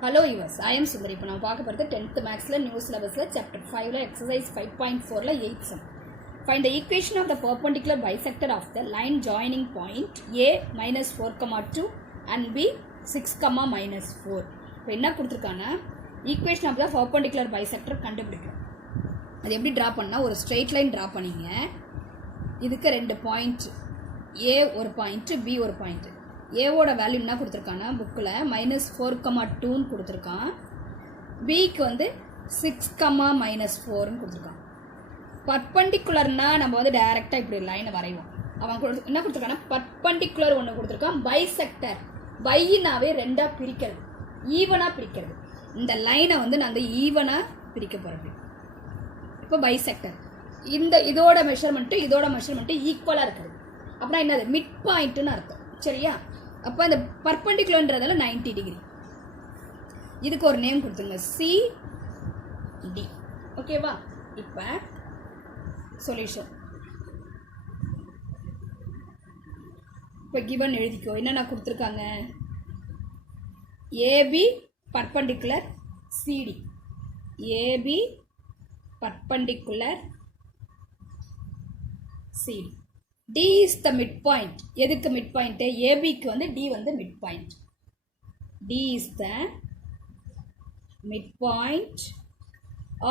Hello viewers, I am Sundari. இப்போ நம்ம பார்க்க போறது 10th Maxல நியூ சிலபஸ்ல chapter 5ல exercise 5.4ல 8th sum. Find the equation of the perpendicular bisector of the line joining point A minus 4,2 and B 6, minus 4. இப்போ என்ன கொடுத்திருக்கானா equation of the perpendicular bisector கண்டுபிடிக்கணும். அது எப்படி டிரா பண்ணா ஒரு straight line டிரா பண்ணீங்க. இதுக்கு ரெண்டு பாயிண்ட் A ஒரு பாயிண்ட் B ஒரு பாயிண்ட். ஏவோட வேல்யூ என்ன கொடுத்துருக்கான்னா புக்கில் -4,2ன்னு கொடுத்துருக்கான். பிக்கு வந்து 6, -4ன்னு கொடுத்துருக்கான். பர்பண்டிகுலர்னா நம்ம வந்து டைரெக்டாக இப்படி லைனை வரைவோம். அவன் என்ன கொடுத்துருக்கான்னா பர்பண்டிகுலர் ஒன்று கொடுத்துருக்கான். பைசெக்டர் பையினாவே ரெண்டாக பிரிக்கிறது, ஈவனாக பிரிக்கிறது. இந்த லைனை வந்து நாங்கள் ஈவனாக பிரிக்க போகிறது. இப்போ பைசெக்டர் இதோட மெஷர்மெண்ட்டு ஈக்குவலாக இருக்குது. அப்படின்னா என்னது மிட் பாயிண்ட்டுன்னு அர்த்தம். சரியா? அப்போ இந்த பர்பண்டிகுலர்ன்றதால 90 டிகிரி. இதுக்கு ஒரு நேம் கொடுத்துருங்க, CD. ஓகேவா? இப்போ சொல்யூஷன் இப்போ கிவன் எழுதிக்கோ. என்னென்ன கொடுத்துருக்காங்க? AB perpendicular CD, AB perpendicular CD. D is the midpoint. எதுக்கு midpoint? ABக்கு வந்து D வந்து midpoint. D is the midpoint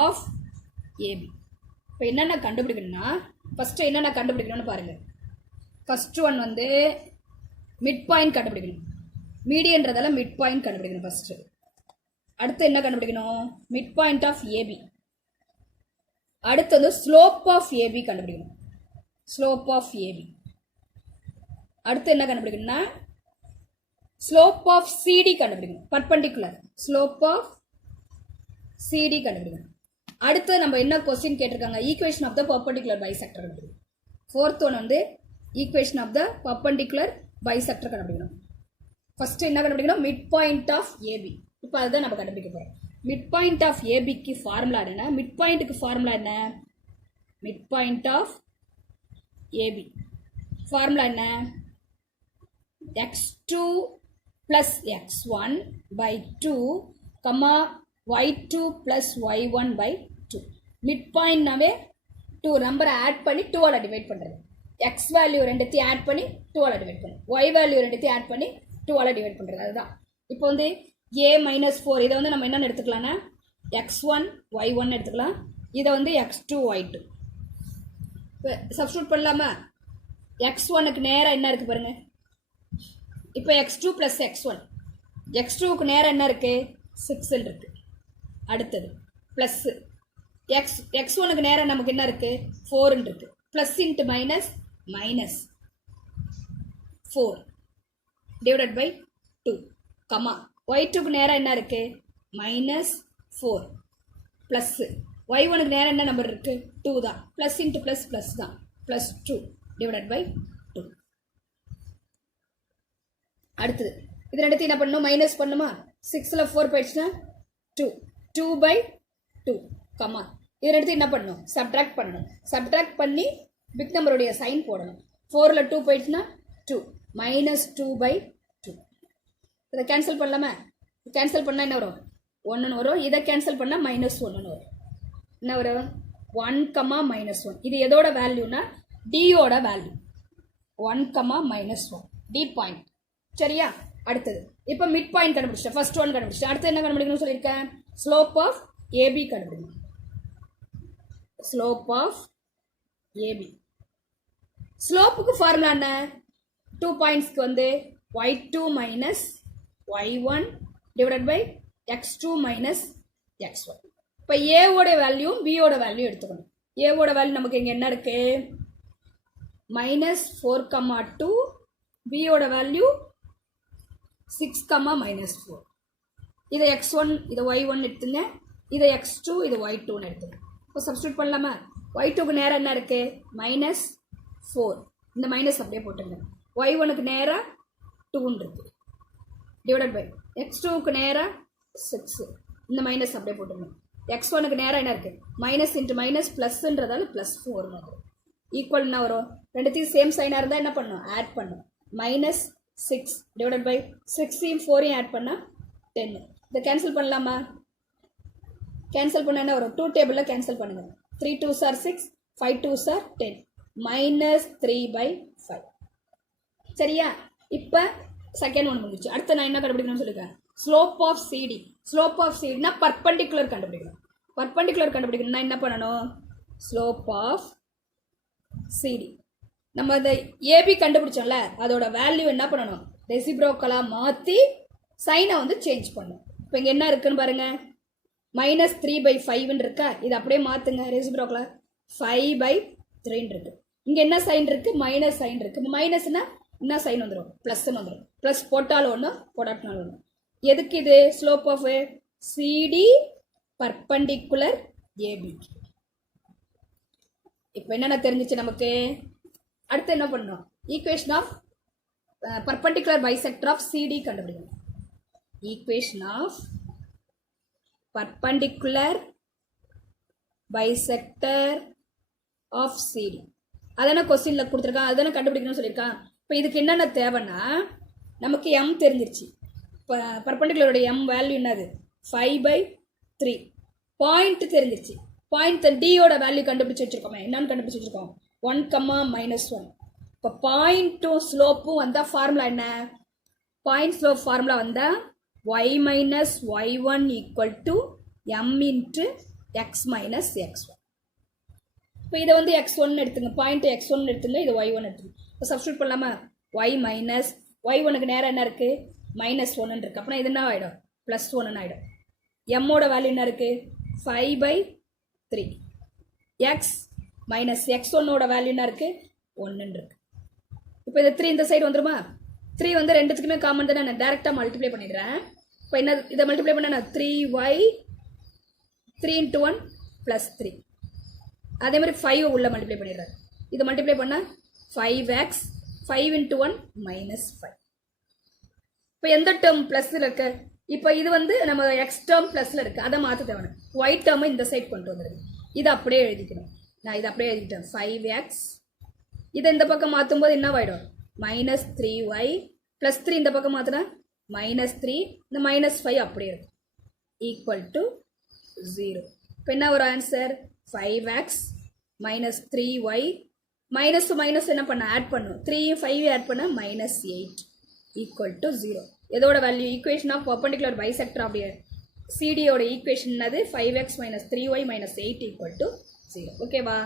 of AB. இப்போ என்னென்ன கண்டுபிடிக்கணும்னா ஃபஸ்ட்டு என்னென்ன கண்டுபிடிக்கணும்னு பாருங்கள். ஃபஸ்ட்டு ஒன் வந்து midpoint கண்டுபிடிக்கணும். மீடியன்றதால midpoint கண்டுபிடிக்கணும் ஃபஸ்ட்டு. அடுத்து என்ன கண்டுபிடிக்கணும்? midpoint of AB. அடுத்து வந்து slope of AB கண்டுபிடிக்கணும். Slope of AB. அடுத்து என்ன கண்டுபிடிக்கணும்னா ஸ்லோப் ஆஃப் சிடி கண்டுபிடிக்கணும். பர்பண்டிகுலர் ஸ்லோப் ஆஃப் சிடி கண்டுபிடிக்கணும். அடுத்து நம்ம என்ன கொஸ்டின் கேட்டிருக்காங்க? Equation of the perpendicular bisector கண்டுபிடிக்கணும். ஃபோர்த் ஒன் வந்து equation of the perpendicular bisector கண்டுபிடிக்கணும். ஃபர்ஸ்ட் என்ன கண்டுபிடிக்கணும்? Midpoint of AB. இப்போ அதுதான் நம்ம கண்டுபிடிக்க போகிறோம். மிட் பாயிண்ட் ஆஃப் ஏபிக்கு ஃபார்முலா என்ன? மிட் பாயிண்ட்டுக்கு ஃபார்முலா என்ன? Midpoint of AB formula என்ன? x2 plus x1 by 2, y2 plus y1 by 2. Mid பாயிண்ட்னாவே 2 நம்பரை ஆட் பண்ணி 2ஆல் டிவைட் பண்ணுறது. x வேல்யூ ரெண்டுத்தையும் ஆட் பண்ணி 2ஆல் டிவைட் பண்ணுறது, y வேல்யூ ரெண்டுத்தையும் ஆட் பண்ணி 2ஆல் டிவைட் பண்ணுறது. அதுதான் இப்போ வந்து a -4 இதை வந்து நம்ம என்னென்னு எடுத்துக்கலாம்னா x1 y1 எடுத்துக்கலாம். இதை வந்து x2 y2 சப்ஸ்டியூட் பண்ணலாமா? x1க்கு நேராக என்ன இருக்குது பாருங்க. இப்போ x2 + x1, x2க்கு நேராக என்ன இருக்குது? 6 இருக்குது. அடுத்தது ப்ளஸ் x1க்கு நேராக நமக்கு என்ன இருக்குது? 4 இருக்குது. Plus into minus minus 4 divided by 2, y2க்கு நேராக என்ன இருக்குது? -4 ப்ளஸ்ஸு y1க்கு நேரம் என்ன நம்பர் இருக்குது? 2 தான். ப்ளஸ் இன்ட்டு ப்ளஸ் ப்ளஸ் தான். Plus 2 divided by 2. அடுத்தது இது ரெண்டுத்தையும் என்ன பண்ணணும்? மைனஸ் பண்ணுமா? 6ல் 4 போயிடுச்சுன்னா 2 by 2, இது ரெண்டுத்தையும் என்ன பண்ணணும்? சப்ட்ராக்ட் பண்ணணும். சப்ட்ராக்ட் பண்ணி பிக் நம்பருடைய சைன் போடணும். 4ல் 2 போயிடுச்சுன்னா 2, -2 by 2. இதை கேன்சல் பண்ணலாமா? கேன்சல் பண்ணால் என்ன வரும்? 1ன்னு வரும். இதை கேன்சல் பண்ணால் -1ன்னு வரும். என்ன வரும்? 1, -1. இது எதோட வேல்யூனா டியோட வேல்யூ. 1, -1 டி பாயிண்ட். சரியா? அடுத்தது இப்போ மிட் பாயிண்ட் கண்டுபிடிச்சிட்டேன். ஃபர்ஸ்ட் ஒன் கண்டுபிடிச்சிட்டேன். அடுத்து என்ன கண்டுபிடிக்கணும்னு சொல்லியிருக்கேன்? ஸ்லோப் ஆஃப் ஏபி கண்டுபிடிக்கணும். Slope of AB. ஸ்லோப்புக்கு ஃபார்முலா என்ன? 2 பாயிண்ட்ஸ்க்கு வந்து y2 - y1 divided by x2 - x1. இப்போ ஏவோட வேல்யூ பியோட வேல்யூ எடுத்துக்கணும். ஏவோட வேல்யூ நமக்கு இங்கே என்ன இருக்கு? -4, பியோட வேல்யூ 6, -4. இதை x1 இதை y1 எடுத்துங்க, இதை x2 இதை y2ன்னு எடுத்துங்க. இப்போ சப்ஸ்டியூட் பண்ணலாமா? y2க்கு நேரம் என்ன இருக்கு? -4. இந்த மைனஸ் அப்படியே போட்டுங்க. y1க்கு நேரம் 2ன்னு இருக்கு டிவைடட் பை x2க்கு நேரம் 6. இந்த மைனஸ் அப்படியே போட்டுங்க. x1க்கு நேரம் என்ன இருக்குது? மைனஸ் இன்ட்டு மைனஸ் ப்ளஸ்ன்றதால +4 வரும். ஈக்குவல் என்ன வரும்? ரெண்டுத்தையும் சேம் சைனாக இருந்தால் என்ன பண்ணணும்? ஆட் பண்ணணும். -6 டிவைடட் பை 6 4 ஆட் பண்ணால் 10. இதை கேன்சல் பண்ணலாமா? கேன்சல் பண்ண என்ன வரும்? 2 டேபிளில் கேன்சல் பண்ணுங்கள். 3 2s are 6, 5 2s are 10, -3/5. சரியா? இப்போ செகண்ட் ஒன்று முடிச்சு. அடுத்து நான் என்ன கண்டுபிடிக்கணும்னு சொல்லியிருக்கேன், slope of CD. Slope of சிடினா பர்பண்டிகுலர் கண்டுபிடிக்கணும். பர்பண்டிகுலர் கண்டுபிடிக்கணும்னா என்ன பண்ணணும்? Slope of CD. நம்ம இந்த ஏபி கண்டுபிடிச்சோம்ல, அதோட வேல்யூ என்ன பண்ணணும்? ரெசிப்ரோக்கலாக மாற்றி சைனை வந்து சேஞ்ச் பண்ணணும். இப்போ இங்கே என்ன இருக்குன்னு பாருங்கள், -3/5 இருக்கா, இது அப்படியே மாற்றுங்க. ரெசிப்ரோக்கலாக 5/3 இருக்கு. இங்கே என்ன சைன் இருக்குது? மைனஸ் சைன் இருக்குது. மைனஸ்னா என்ன சைன் வந்துடும்? ப்ளஸ்ன்னு வந்துடும். ப்ளஸ் போட்டாலும் ஒன்று, போடாட்டினாலும் ஒன்று. எதுக்கு இது? Slope of CD perpendicular AB. இப்போ என்னென்ன தெரிஞ்சிச்சு நமக்கு? அடுத்து என்ன பண்ணணும்? Equation of perpendicular bisector of CD கண்டுபிடிக்கணும். Equation of perpendicular bisector of CD. அதான கொஸ்டினில் கொடுத்துருக்கான், அதுதானே கண்டுபிடிக்கணும்னு சொல்லியிருக்கான். இப்போ இதுக்கு என்னென்ன தேவைன்னா, நமக்கு m தெரிஞ்சிருச்சு. இப்போ பர்பண்டிகுலரோட m வேல்யூ என்னது? 5/3. பாயிண்ட் தெரிஞ்சிருச்சு. பாயிண்ட் டியோட வேல்யூ கண்டுபிடிச்சி வச்சுருக்கோமே, என்னன்னு கண்டுபிடிச்சி வச்சுருக்கோம்? 1, -1. இப்போ பாயிண்ட்டும் ஸ்லோப்பும் வந்தால் ஃபார்முலா என்ன? பாயிண்ட் ஸ்லோப் ஃபார்முலா வந்தால் y - y1 = m × x - x1. இப்போ இதை வந்து x1 எடுத்துங்க, பாயிண்ட் x1 எடுத்துங்க, இது y1 எடுத்துங்க. இப்போ சப்ஸ்டியூட் பண்ணலாமா? y - y1க்கு நேரம் என்ன இருக்குது? -1 இருக்குது. அப்படின்னா இது என்ன ஆகிடும்? +1 ஆகிடும். mோட வேல்யூ என்ன இருக்குது? 5/3. x - x1ஓட வேல்யூ என்ன இருக்குது? 1 இருக்குது. இப்போ இது 3 இந்த சைடு வந்துருமா? 3 வந்து ரெண்டுத்துக்குமே காமன் தானே, நான் டேரெக்டாக மல்டிப்ளை பண்ணிடுறேன். இப்போ என்ன, இதை மல்டிப்ளை பண்ண 3y 3 × 1 +3. அதே மாதிரி 5 உள்ள மல்டிப்ளை பண்ணிடுறேன். இதை மல்டிப்ளை பண்ணால் 5x 5 × 1 -5. இப்போ எந்த டேர்ம் ப்ளஸில் இருக்கு? இப்போ இது வந்து நம்ம எக்ஸ் டேர்ம் ப்ளஸில் இருக்குது, அதை மாற்ற தேவை. ஒய் டேர்மை இந்த சைட் கொண்டு வந்துடுது. இதை அப்படியே எழுதிக்கணும். நான் இதை அப்படியே எழுதிக்கிட்டேன். 5x இதை இந்த பக்கம் மாற்றும் போது என்ன ஆகிடும்? -3y +3 இந்த பக்கம் மாற்றினா -3, இந்த -5 அப்படியே இருக்கும், = 0. இப்போ என்ன ஒரு ஆன்சர்? 5x -3y மைனஸ் என்ன பண்ண? ஆட் பண்ணும். 3 5 ஆட் பண்ண -8 = 0. எதோட வேல்யூ? Equation of perpendicular bisector of சிடியோட ஈக்குவேஷன் என்னது? 5x - 3y - 8 = 0. ஓகேவா?